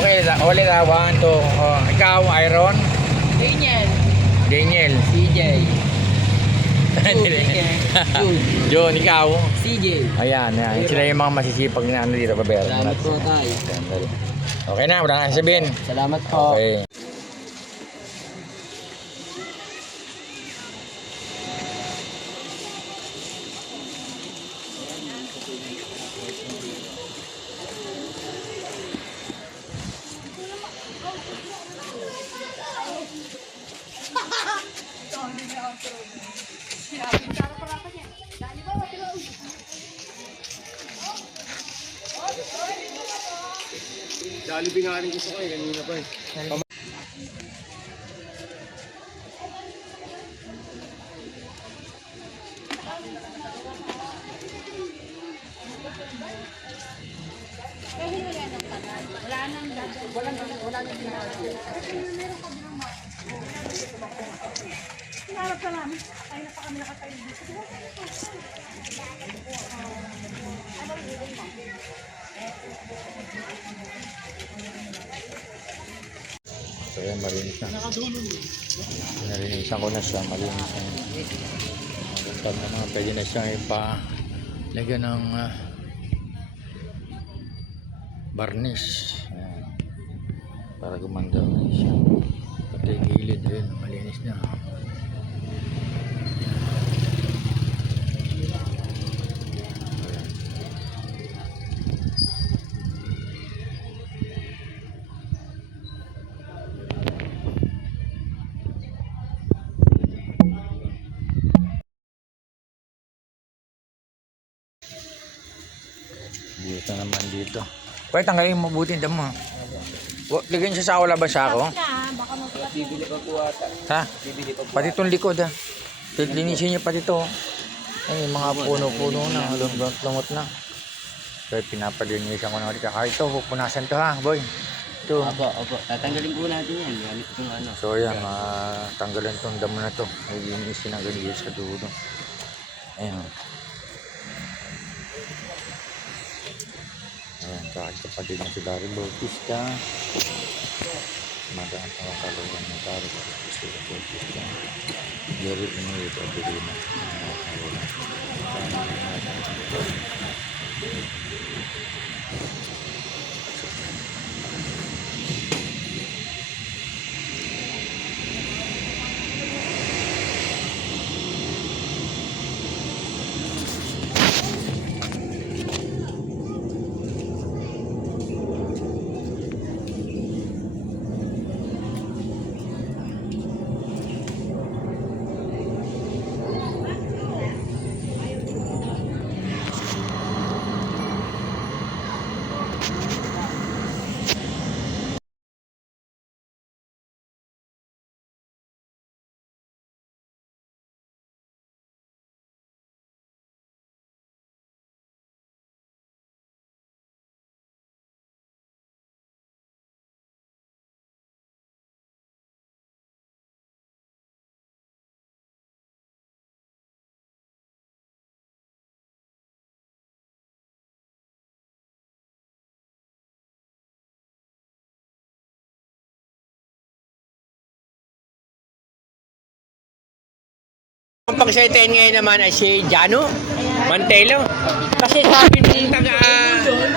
Okay, ulit ha. 1, 2. Oh, ikaw, Iron. Daniel. Daniel. CJ. Jun, ikaw. CJ. Ayan, ayan. Sila yung mga masisipag na ano dito, babayaran Salamat natin. po tayo. Okay na, wala na sabihin. Salamat po. Okay. Jollibee nga rin gusto ko eh, kanina pa eh. So yan, malinis na. Nalinisan ko na siya, malinis na. Pag naman, pwede na siyang ipalagyan ng varnish. Ayan. Para gumanda na siya. Pati gilid, ayun, malinis na. Dito naman dito. Pwede tanggalin mo mabuti ang damo. Lagyan siya sa wala ba siya ako? Bibili pa po ata. Ha? Bibili pa po. Pati itong likod ha. Linisin niya pati ito. Ay, mga puno-puno na. Lumot na. Kaya pinapadinisan ko na ulit. Kaya ito, pupunasan to ha, boy. Ito. Opo. Tatanggalin po natin yan. Gamit itong ano. So yan, tanggalan itong damo na to. Ay, linisin ang ganyan sa dulo. Ayan. Ayan, kahit kapatid ng si Dari Bautista. Magaan pa kakalungan ng Dari Bautista. Dari ini ito, Dari na. Ang pag-saitain ngayon naman ay si Jano Mantelo. Kasi sabi nung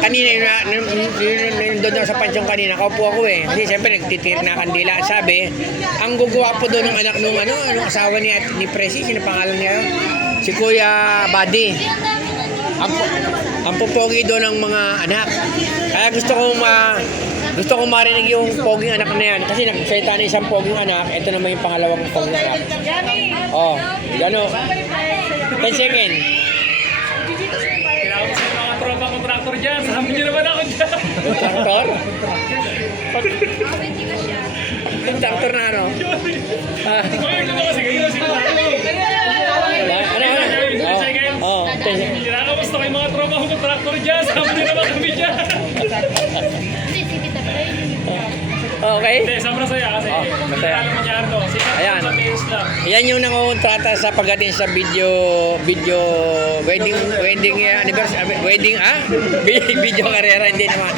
kanina yung doon sa pansyon kanina, kaupo ako eh. Kasi siyempre nagtitir na kandila. Sabi, ang gugawa po doon ng anak nung anong asawa ni Presi, sino pangalan niya? Si Kuya Buddy. Ang pupogi doon ng mga anak. Kaya gusto kong marinig yung poging anak na yan. Kasi nagsalita na isang poging anak, ito naman yung pangalawang poging anak. Oh, gano. 10 seconds. Kailangan ko sa mga tropa kontraktor dyan, sabi niyo naman ako dyan. Kontraktor? Kontraktor na ano? Okay, ito kasi kayo, siguro. Oh, 10 seconds. Kinakamusta kayo mga tropa kong kontraktor dyan, sabi niyo naman kami dyan. Okay? Hindi, sobrang saya kasi. masaya. Hindi nangyari to. Sikat Ayan. sa Teos lang. Yan yung nangongontrata sa pagdating sa video wedding video karera, hindi naman.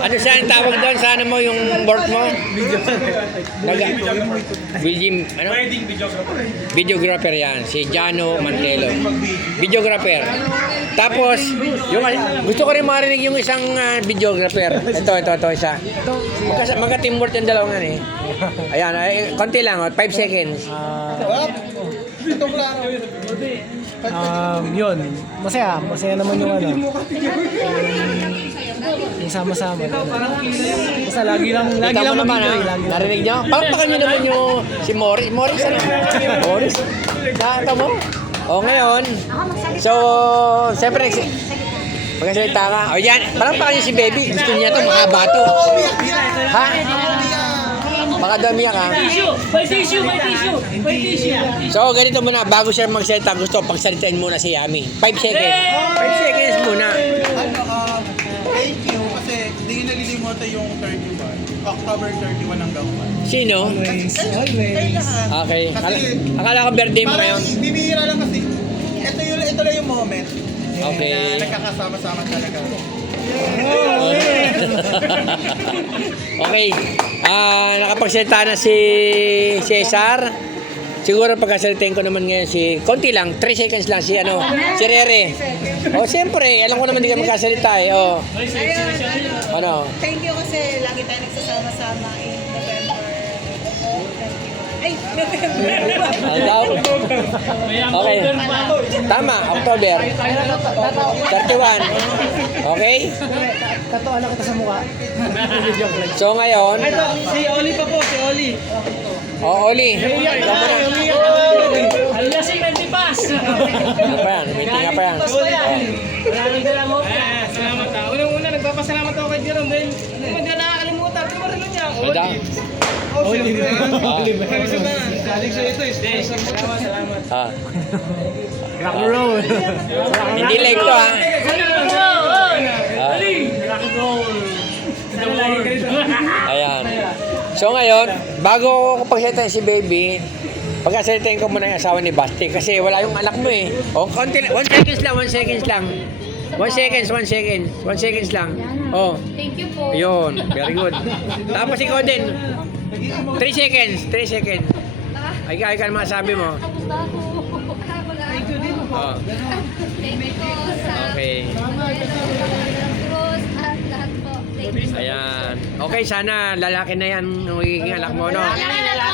Ano siya ang tawag doon sa ano mo, yung board mo? Wedding videographer. Videographer yan, si Jano Mantelo. Videographer. Tapos, gusto ko rin marinig yung isang videographer. Ito, isa. Magka-teamwork yung dalawang yan eh. Ayan, konti lang, 5 seconds. Yun, masaya naman yung ano. Yung sama-sama. Basta lagi lang Ikaw mo naman, mag-enjoy, ha? lagi lang. Narinig nyo? Palakpakan nyo naman yung si Morris. Morris, ano? Morris? Nakata mo? O, ngayon. So, siyempre, magkasalita ka. O, yan. Palakpakan nyo si Baby. Gusto niya to, mahaba to. Ha? Baka damiyak, ha? May tissue. So, ganito muna. Bago siya magsalita, gusto pagsalitain muna si Yami. 5 seconds. 5 seconds muna. Thank you kasi hindi nyo nalilimutan yung 31. October 31 hanggang 1. Sino? Always. Okay. Akala ko birthday mo Parang ngayon. bibihira lang kasi ito lang yung moment Okay. na nagkakasama-sama talaga. Okay. Nakapagsalita na si Cesar. Siguro pagkasalitain ko naman ngayon si konti lang, 3 seconds lang si Rere. Oh, siyempre, alam ko naman hindi ka magkasalita eh. Oh. Ano? Thank you kasi lagi tayo nagsasama-sama in November. Ay, November. Ano daw? Okay. Tama, October 31. Okay? Tatawa lang kita sa mukha. So ngayon, Si Oli pa po, si Oli. Oli. Ikaw muna. Alasing nagtipas. Ano pa yan? May tinga pa yan. Maraming salamat. Salamat ha. Unang-una, nagpapasalamat ako kay Jerome dahil hindi na nakakalimutan. Di ba rin niya? Ano daw? Oli. Ah. Galing sa ito eh. Salamat. Ah. Rock and roll. Hindi live to, ha? Ah. Ayan. So ngayon, bago ko pagsalitain si Baby, pagkasalitain ko muna yung asawa ni Basti kasi wala yung anak mo eh. O, konti, 1 seconds lang. 1 seconds lang. Oh. Thank you po. Yun, very good. Tapos ikaw din. 3 seconds. Ay ka naman sabi mo. Tapos ba ako? Thank you din po. Oh. Thank you po sa Okay. Cruz at lahat po. Thank you. Ayan. Okay, sana lalaki na yan ang magiging anak mo, no?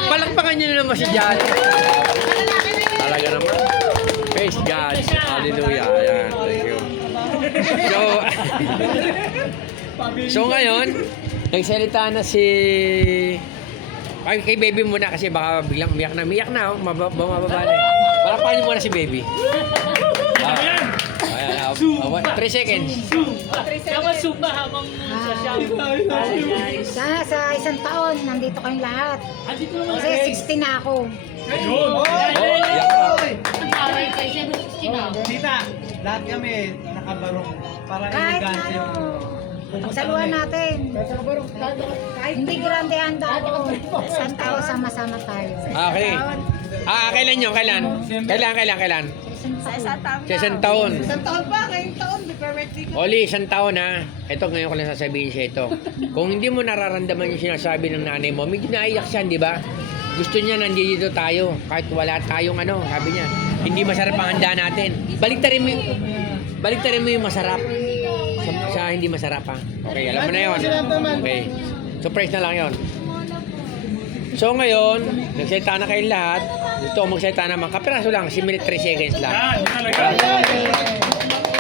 Palakpakan nyo na naman si John. Talaga naman. Praise God. Hallelujah. Ayan. Thank you. So ngayon, nagsalita na si... Ay, kay Baby muna kasi baka biglang umiyak na. Oh. Mababa na eh. Palakpakan nyo muna si Baby. Ayan. 3 seconds. Sama suba habang sa shampoo. Sana sa isang taon, nandito kayong lahat. Andito naman. Kasi 60 na ako. Oh, iyak na. Aray kayo, siya na. Tita, lahat kami nakabarong para Kahit elegante yung... pagsaluhan natin. Hindi grande handa ako. Isang taon, sama-sama tayo. Okay. Kailan nyo? Kailan? Sa isang taon. Sa isang taon. Isang taon pa, ngayong taon, birthday ko. Oli, isang taon ha. Ito, ngayon ko lang sasabihin siya ito. Kung hindi mo nararamdaman yung sinasabi ng nanay mo, medyo naiyak siya, di ba? Gusto niya nandito tayo. Kahit wala tayong sabi niya, hindi masarap ang handa natin. Baliktarin mo yung masarap. Sa hindi masarap ha. Okay, alam mo na yun. Okay. Surprise na lang yun. So ngayon, nagsalita na kayong lahat. Gusto ko magsalita naman. Kapiraso lang, 3 seconds lang. Yan, yun talaga.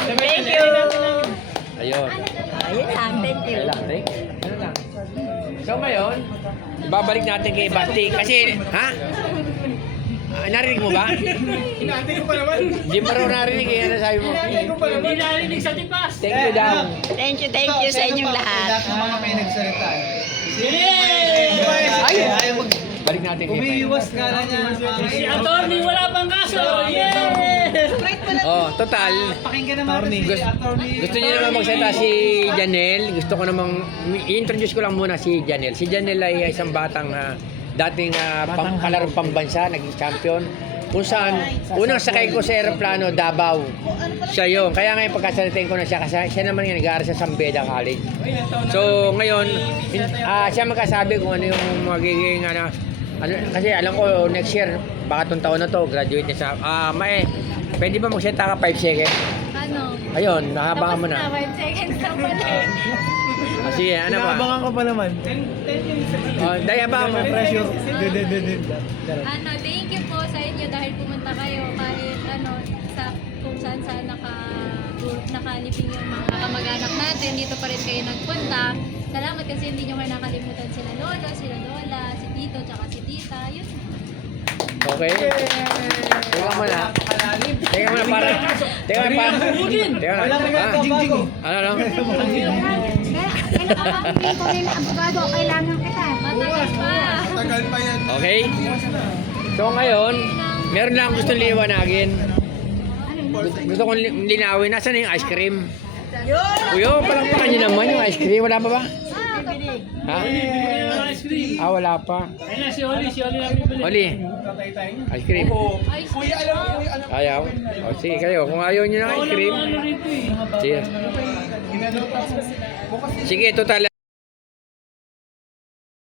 Thank you. Ayun. Ayun lang, thank you. Kailan, Rick? Ano lang. So ngayon, babalik natin kay Basti. Kasi, ha? Narinig mo ba? Hinati ko pa naman. Hindi mo raw narinig eh. Ano sabi mo? Hindi narinig sa tipas. Thank you daw. Thank you sa inyong lahat. Lahat ng mga may nagsalita. Ayaw mag... Balik natin kay Basti. Umiiwas ka na niya. Si attorney wala pang kaso. Yay! Oh, total. Pakinggan naman si Gusto niyo naman magsalita si Janelle. Gusto ko namang i-introduce ko lang muna si Janelle. Si Janelle ay isang batang dating kalarong pambansa, naging champion. Kung saan, unang sakay ko sa aeroplano, Davao. Siya yun. Kaya ngayon pagkasalitain ko na siya, kasi siya naman yung nag-aaral sa San Beda College. So, ngayon, siya magkasabi kung ano yung magiging, kasi alam ko, next year, baka itong taon na to, graduate niya siya. Pwede ba magsalita ka 5 seconds? Ano? Ayun, nahabangan mo na. 5 seconds lang pala. Sige, ano ba? Naabangan ko pa naman. Dahil abangan mo. Pressure. Ano, thank you po sa inyo dahil pumunta kayo kahit sa kung saan nakaliping yung mga kamag-anak natin, dito pa rin kayo nagpunta. Salamat kasi hindi nyo kayo nakalimutan sila lolo, sila lola, si tito, tsaka si tita. Yun. Okay. Teka mo na. Teka mo na para. Teka mo na. Teka na. Ano? Kailangan ko rin abogado, kailangan kita. Matagal pa. Tagal pa yan. Okay? So ngayon, meron lang gusto liwanagin. Gusto kong linawin. Nasaan na yung ice cream? Uyo, palakpakan niyo naman yung ice cream. Wala pa ba? Ha? Wala pa. Ayun na, si Oli lang bibili. Oli, ice cream. Kuya, alam mo, Ayaw? O sige kayo, kung ayaw niyo ng ice cream, Ano rito eh. sige. Sige, total.